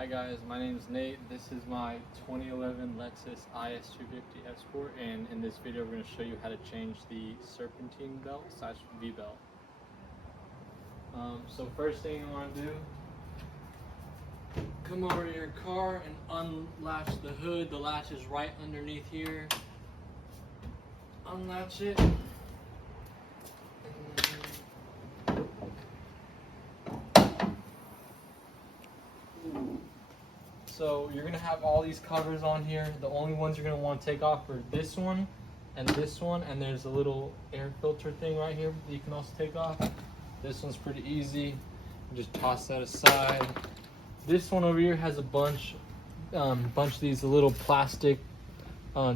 Hi guys, my name is Nate. This is my 2011 Lexus IS250 Sport, and in this video we're going to show you how to change the Serpentine belt / V-belt. So first thing you want to do, come over to your car and unlatch the hood. The latch is right underneath here. Unlatch it. So you're going to have all these covers on here. The only ones you're going to want to take off are this one, and there's a little air filter thing right here that you can also take off. This one's pretty easy. Just toss that aside. This one over here has a bunch of these little plastic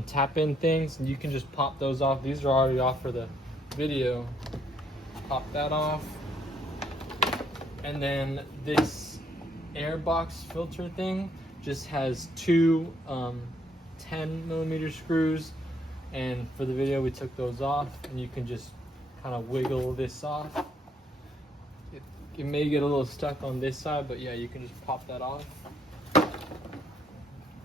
tap-in things, and you can just pop those off. These are already off for the video. Pop that off. And then this air box filter thing just has two 10mm screws, and for the video we took those off, and you can just kind of wiggle this off. It may get a little stuck on this side, but yeah, you can just pop that off.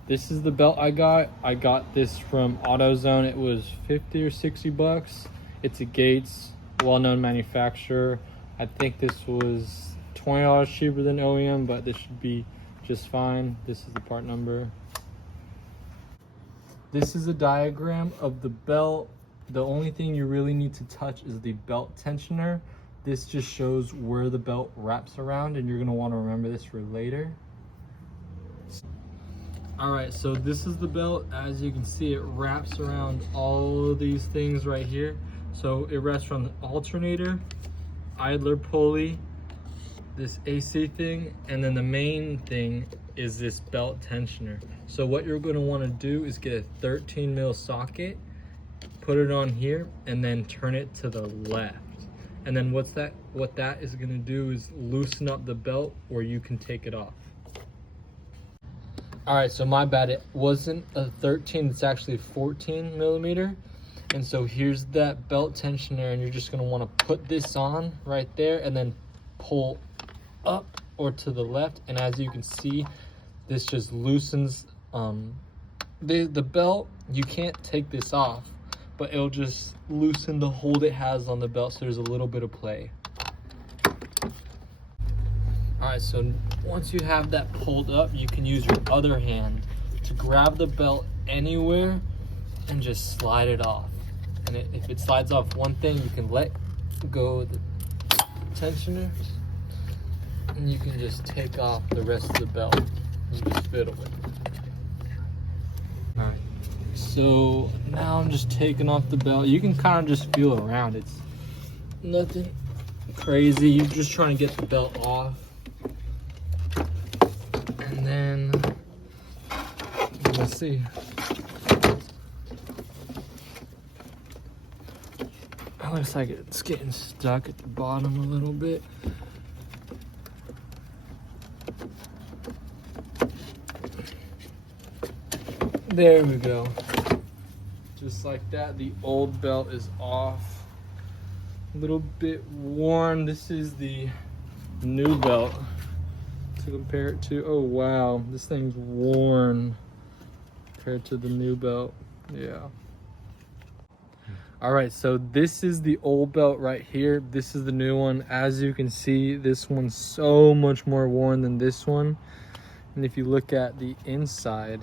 This is the belt I got. I got this from AutoZone. It was 50 or 60 bucks. It's a Gates, well-known manufacturer. I think this was $20 cheaper than OEM, but this should be just fine. This is the part number. This is a diagram of the belt. The only thing you really need to touch is the belt tensioner. This just shows where the belt wraps around, and you're going to want to remember this for later. Alright, so this is the belt. As you can see, it wraps around all of these things right here. So it wraps around the alternator, idler pulley, this AC thing, and then the main thing is this belt tensioner. So what you're going to want to do is get a 13mm socket, put it on here, and then turn it to the left. And then what that is going to do is loosen up the belt, or you can take it off. Alright, so my bad, it wasn't a 13, it's actually 14mm. And so here's that belt tensioner, and you're just going to want to put this on right there and then pull up or to the left, and as you can see, this just loosens the belt. You can't take this off, but it'll just loosen the hold it has on the belt, so there's a little bit of play. Alright, so once you have that pulled up, you can use your other hand to grab the belt anywhere and just slide it off. And if it slides off one thing, you can let go of the tensioner, and you can just take off the rest of the belt and just fiddle with it. Alright, so now I'm just taking off the belt. You can kind of just feel around. It's nothing crazy. You're just trying to get the belt off. And then, let's see. It looks like it's getting stuck at the bottom a little bit. There we go. Just like that, the old belt is off. A little bit worn. This is the new belt to compare it to. Oh wow, this thing's worn compared to the new belt. Yeah. Alright, so this is the old belt right here. This is the new one. As you can see, this one's so much more worn than this one. And if you look at the inside,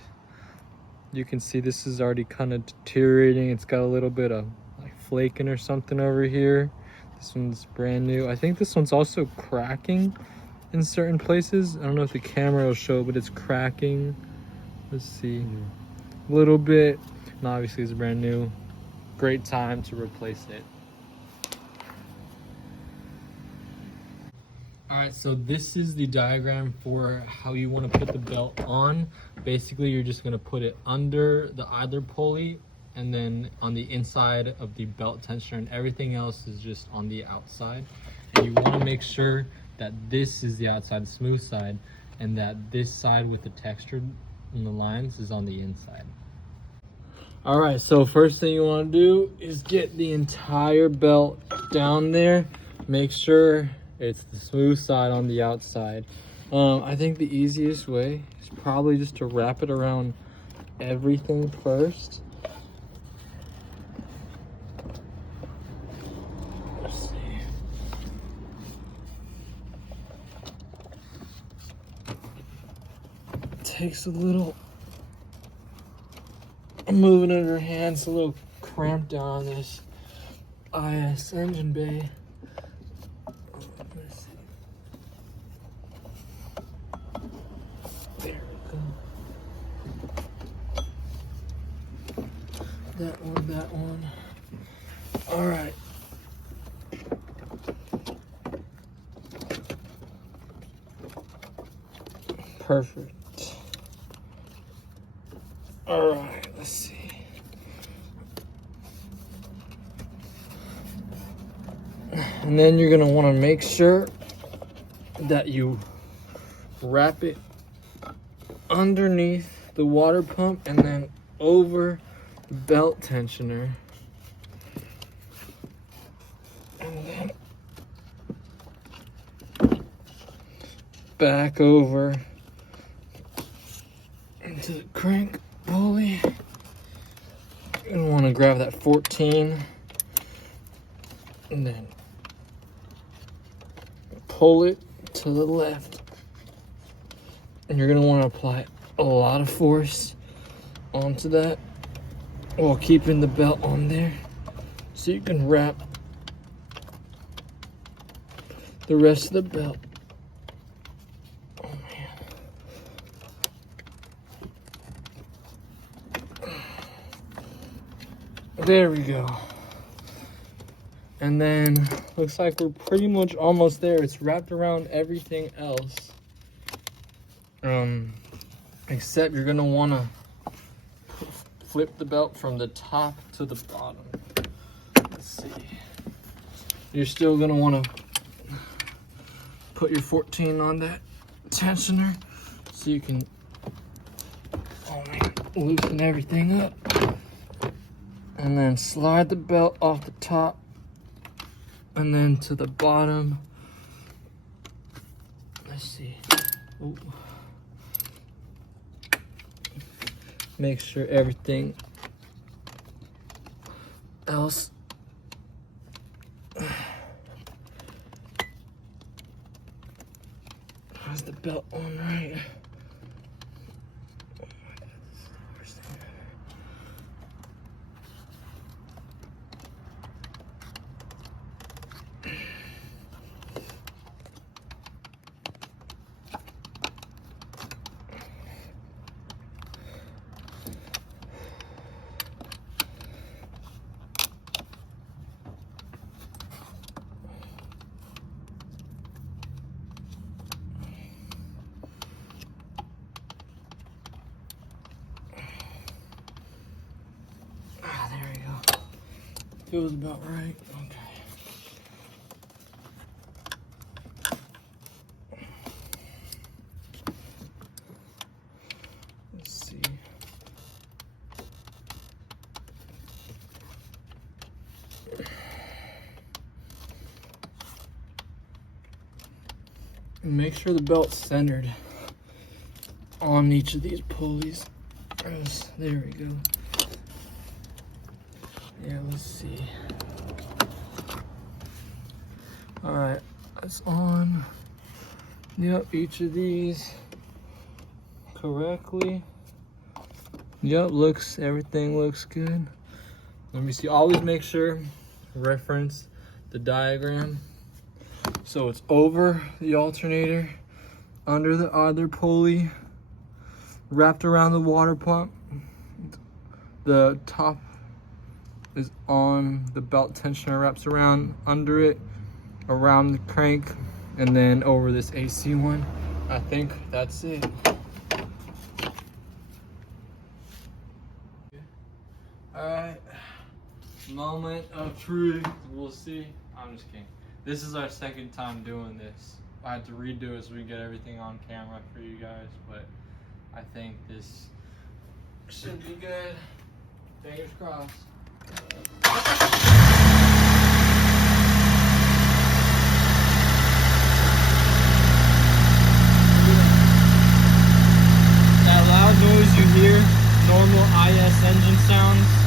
you can see this is already kind of deteriorating. It's got a little bit of like flaking or something over here. This one's brand new. I think this one's also cracking in certain places. I don't know if the camera will show, but it's cracking. Let's see. A little bit. And obviously it's brand new. Great time to replace it. Alright, so this is the diagram for how you want to put the belt on. Basically, you're just going to put it under the idler pulley and then on the inside of the belt tensioner, and everything else is just on the outside. And you want to make sure that this is the outside, the smooth side, and that this side with the texture and the lines is on the inside. Alright, so first thing you want to do is get the entire belt down there. Make sure it's the smooth side on the outside. I think the easiest way is probably just to wrap it around everything first. Let's see. Takes a little moving of your hands, a little cramped down on this IS engine bay. Let's see. There we go. That one. All right. Perfect. All right, let's see. And then you're gonna wanna make sure that you wrap it underneath the water pump and then over the belt tensioner. And then back over into the crank pulley. You're gonna wanna grab that 14 and then pull it to the left. And you're gonna wanna apply a lot of force onto that while keeping the belt on there so you can wrap the rest of the belt. Oh man. There we go. And then looks like we're pretty much almost there. It's wrapped around everything else. Except you're gonna wanna flip the belt from the top to the bottom. Let's see. You're still gonna wanna put your 14 on that tensioner so you can loosen everything up. And then slide the belt off the top and then to the bottom. Let's see. Ooh. Make sure everything else has the belt on right. Feels about right. Okay. Let's see. Make sure the belt's centered on each of these pulleys. There we go. Yeah, let's see. All right, that's on. Yep, each of these correctly. Yep, everything looks good. Let me see, always make sure, reference the diagram. So it's over the alternator, under the other pulley, wrapped around the water pump. The top is on the belt tensioner, wraps around under it, around the crank, and then over this AC one. I think that's it. All right, moment of truth. We'll see. I'm just kidding. This is our second time doing this. I had to redo it so we can get everything on camera for you guys, but I think this should be good. Fingers crossed. engine sounds.